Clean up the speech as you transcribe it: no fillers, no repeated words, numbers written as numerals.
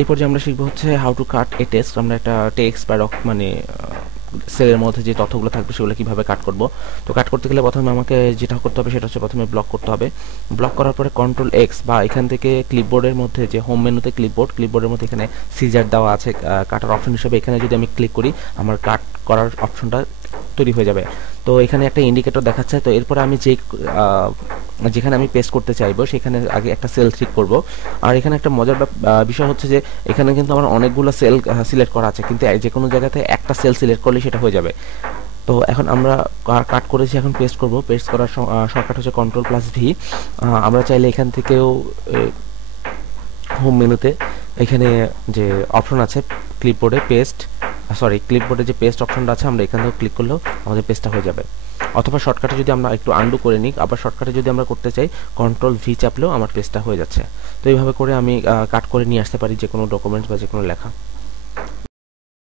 এই পর্যায়ে আমরা শিখবো হচ্ছে how to cut A text. আমরা একটা টেক্সট বা মানে সেলের মধ্যে যে তথ্যগুলো থাকবে সেগুলো কীভাবে কাট করব। তো কাট করতে গেলে প্রথমে আমাকে যেটা করতে হবে সেটা হচ্ছে প্রথমে ব্লক করতে হবে। ব্লক করার পরে কন্ট্রোল এক্স বা এখান থেকে ক্লিপবোর্ডের মধ্যে যে হোম মেনুতে ক্লিপবোর্ডের মধ্যে এখানে সিজার দেওয়া আছে কাটার অপশন হিসেবে, এখানে যদি আমি ক্লিক করি আমার কাট করার অপশনটা তৈরি হয়ে যাবে। তো এখানে একটা ইন্ডিকেটর দেখাচ্ছে। তো এরপরে আমি যেখানে আমি পেস্ট করতে চাইবো সেখানে আগে একটা সেল ঠিক করব। আর এখানে একটা মজার বিষয় হচ্ছে যে এখানে কিন্তু আমার অনেকগুলো সেল সিলেক্ট করা আছে, কিন্তু যে কোনো জায়গাতে একটা সেল সিলেক্ট করলে সেটা হয়ে যাবে। তো এখন আমরা কাট করেছি, এখন পেস্ট করব। পেস্ট করার শর্টকাট হচ্ছে কন্ট্রোল+ভি। আমরা চাইলে এখান থেকেও হোম মেনুতে এখানে যে অপশন আছে ক্লিপবোর্ডে যে পেস্ট অপশনটা আছে আমরা এখান থেকে ক্লিক করলেও আমাদের পেস্টটা হয়ে যাবে। অথবা শর্টকাটে যদি আমরা একটু আন্ডু করে নিই, আবার শর্টকাটে যদি আমরা করতে চাই কন্ট্রোল+ভি চাপলেও আমার পেস্টটা হয়ে যাচ্ছে। তো এইভাবে করে আমি কাট করে নিয়ে আসতে পারি যে কোনো ডকুমেন্টস বা যে কোনো লেখা।